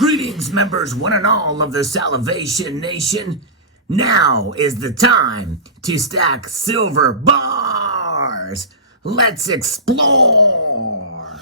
Greetings, members, one and all of the Salivation Nation. Now is the time to stack silver bars. Let's explore.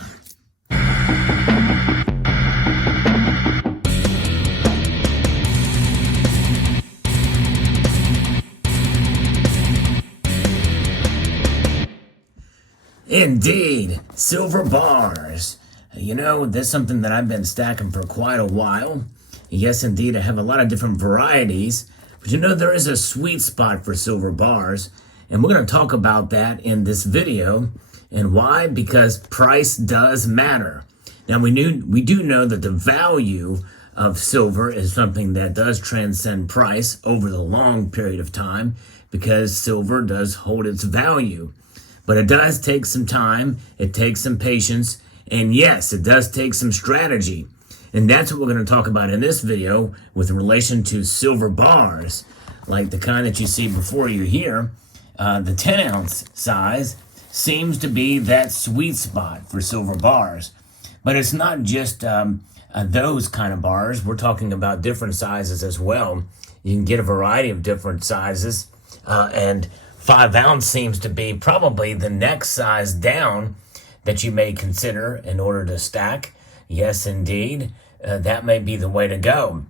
Indeed, silver bars. You know, that's something that I've been stacking for quite a while. Yes, indeed, I have a lot of different varieties. But you know, there is a sweet spot for silver bars. And we're going to talk about that in this video. And why? Because price does matter. Now, we do know that the value of silver is something that does transcend price over the long period of time, because silver does hold its value. But it does take some time, it takes some patience, and yes, it does take some strategy. And that's what we're going to talk about in this video with relation to silver bars, like the kind that you see before you here. The 10-ounce size seems to be that sweet spot for silver bars. But it's not just those kind of bars. We're talking about different sizes as well. You can get a variety of different sizes, and 5-ounce seems to be probably the next size down that you may consider in order to stack. Yes, indeed, that may be the way to go.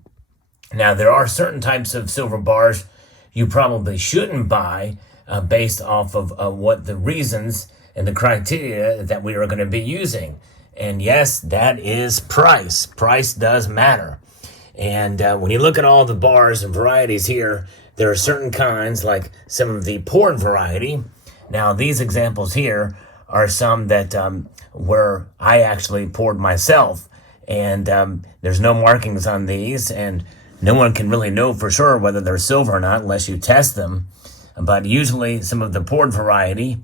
Now, there are certain types of silver bars you probably shouldn't buy based off of what the reasons and the criteria that we are going to be using. And yes, that is price. Price does matter. And when you look at all the bars and varieties here, there are certain kinds, like some of the poured variety. Now, these examples here are some that where I actually poured myself. And there's no markings on these, and no one can really know for sure whether they're silver or not unless you test them. But usually some of the poured variety,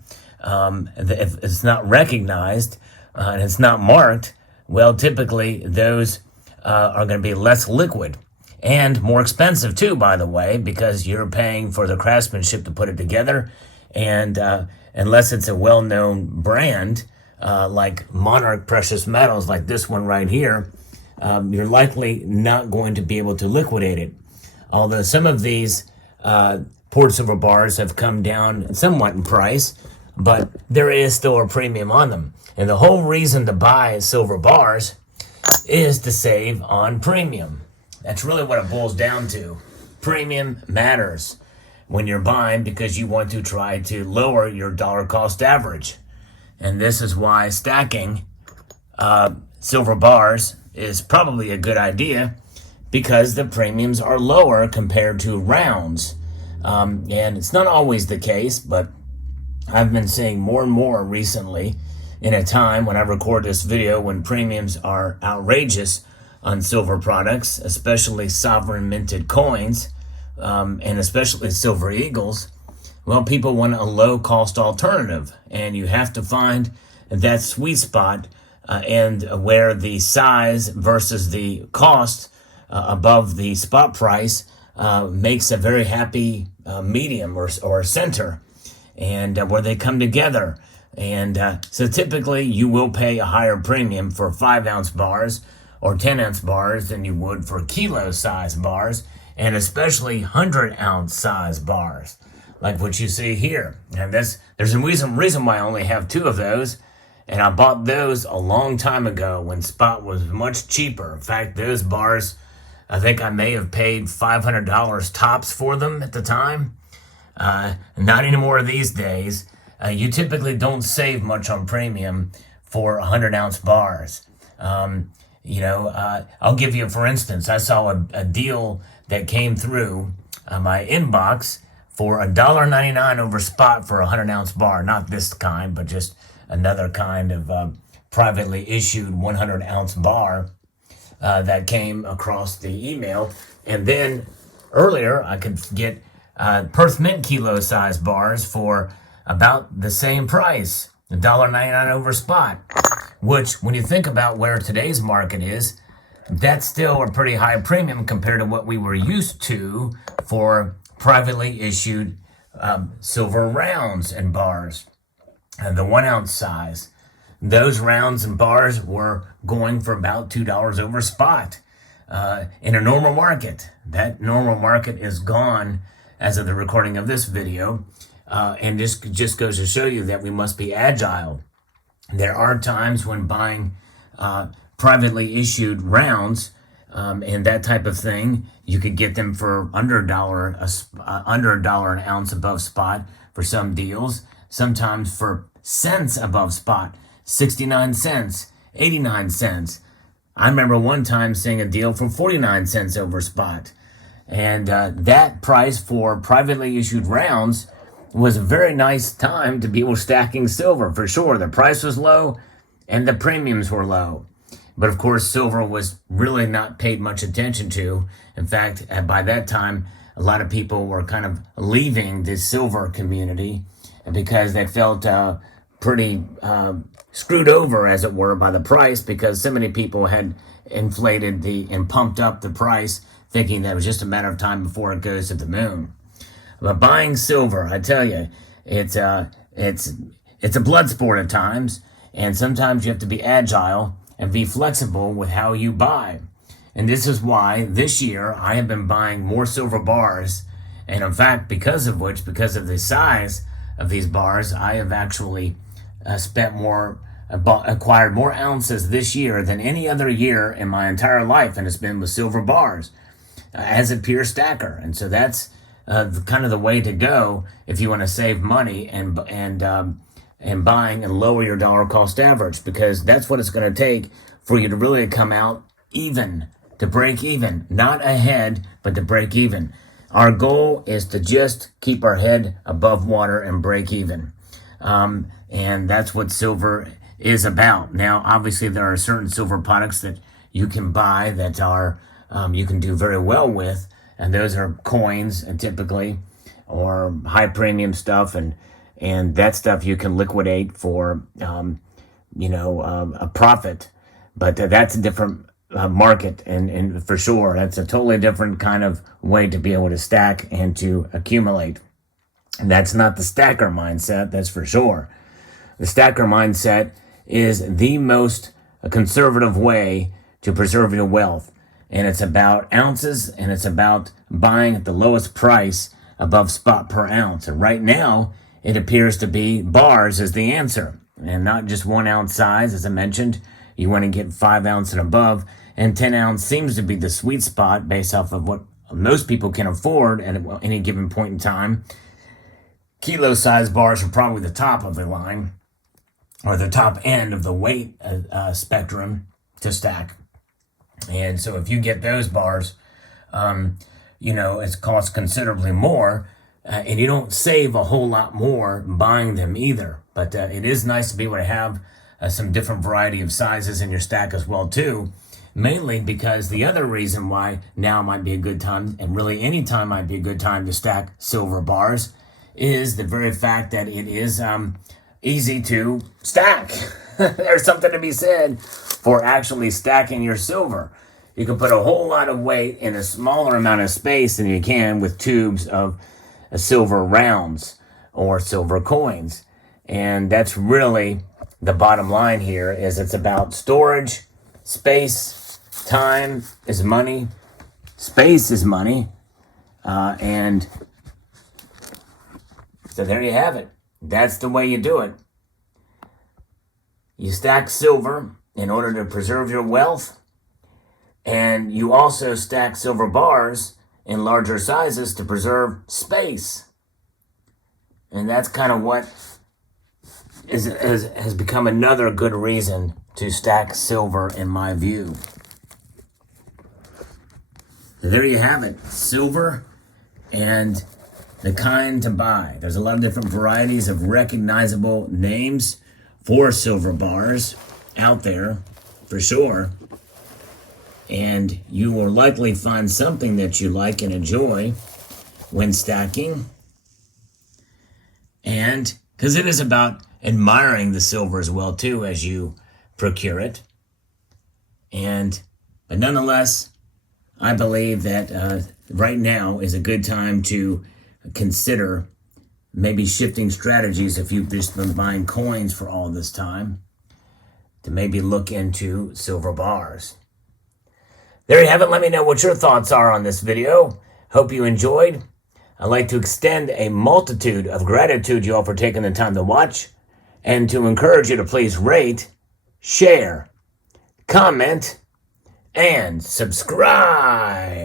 if it's not recognized and it's not marked, well, typically those are going to be less liquid. And more expensive too, by the way, because you're paying for the craftsmanship to put it together. And unless it's a well-known brand, like Monarch Precious Metals, like this one right here, you're likely not going to be able to liquidate it. Although some of these poured silver bars have come down somewhat in price, but there is still a premium on them. And the whole reason to buy silver bars is to save on premium. That's really what it boils down to. Premium matters when you're buying, because you want to try to lower your dollar cost average. And this is why stacking silver bars is probably a good idea, because the premiums are lower compared to rounds. And it's not always the case, but I've been seeing more and more recently, in a time when I record this video when premiums are outrageous on silver products, especially sovereign minted coins, and especially silver eagles. Well, people want a low-cost alternative, and you have to find that sweet spot and where the size versus the cost above the spot price makes a very happy medium or center, and where they come together. And so typically you will pay a higher premium for 5-ounce bars or 10-ounce bars than you would for kilo-size bars, and especially 100-ounce size bars, like what you see here. And there's a reason why I only have 2 of those, and I bought those a long time ago when spot was much cheaper. In fact, those bars, I think I may have paid $500 tops for them at the time. Not anymore these days. You typically don't save much on premium for 100-ounce bars. I'll give you, for instance, I saw a deal that came through my inbox for $1.99 over spot for a 100-ounce bar. Not this kind, but just another kind of privately issued 100-ounce bar that came across the email. And then earlier, I could get Perth Mint kilo-size bars for about the same price, $1.99 over spot, which, when you think about where today's market is, that's still a pretty high premium compared to what we were used to for privately issued silver rounds and bars. And the 1-ounce size, those rounds and bars were going for about $2 over spot. in a normal market. That normal market is gone as of the recording of this video. And this just goes to show you that we must be agile. There are times when buying privately issued rounds and that type of thing, you could get them for under a dollar an ounce above spot for some deals. Sometimes for cents above spot, 69 cents, 89 cents. I remember one time seeing a deal for 49 cents over spot. And that price for privately issued rounds was a very nice time to be able stacking silver, for sure. The price was low and the premiums were low. But of course, silver was really not paid much attention to. In fact, by that time, a lot of people were kind of leaving the silver community because they felt pretty screwed over, as it were, by the price, because so many people had inflated and pumped up the price, thinking that it was just a matter of time before it goes to the moon. But buying silver, I tell you, it's a blood sport at times, and sometimes you have to be agile and be flexible with how you buy. And this is why this year I have been buying more silver bars, and in fact, because of the size of these bars, I have actually acquired more ounces this year than any other year in my entire life, and it's been with silver bars as a pure stacker. And so that's kind of the way to go if you want to save money and buying and lower your dollar cost average, because that's what it's going to take for you to really come out even, to break even, not ahead, but to break even. Our goal is to just keep our head above water and break even. And that's what silver is about. Now, obviously, there are certain silver products that you can buy that are you can do very well with, and those are coins, and typically, or high premium stuff, and that stuff you can liquidate for a profit. But that's a different market, and for sure, that's a totally different kind of way to be able to stack and to accumulate. And that's not the stacker mindset, that's for sure. The stacker mindset is the most conservative way to preserve your wealth. And it's about ounces, and it's about buying at the lowest price above spot per ounce. And right now, it appears to be bars is the answer. And not just 1 ounce size, as I mentioned. You want to get 5 ounce and above. And 10 ounce seems to be the sweet spot based off of what most people can afford at any given point in time. Kilo size bars are probably the top of the line, or the top end of the weight spectrum to stack. And so if you get those bars, it costs considerably more, and you don't save a whole lot more buying them either. But it is nice to be able to have some different variety of sizes in your stack as well too, mainly because the other reason why now might be a good time, and really any time might be a good time to stack silver bars, is the very fact that it is easy to stack. There's something to be said for actually stacking your silver. You can put a whole lot of weight in a smaller amount of space than you can with tubes of silver rounds or silver coins. And that's really the bottom line here, is it's about storage, space, time is money, space is money, and so there you have it. That's the way you do it. You stack silver in order to preserve your wealth, and you also stack silver bars in larger sizes to preserve space. And that's kind of what has become another good reason to stack silver, in my view. So there you have it. Silver and the kind to buy. There's a lot of different varieties of recognizable names for silver bars out there, for sure. And you will likely find something that you like and enjoy when stacking. And because it is about admiring the silver as well too as you procure it. But nonetheless, I believe that right now is a good time to consider maybe shifting strategies if you've just been buying coins for all this time, to maybe look into silver bars. There you have it. Let me know what your thoughts are on this video. Hope you enjoyed. I'd like to extend a multitude of gratitude to you all for taking the time to watch, and to encourage you to please rate, share, comment, and subscribe.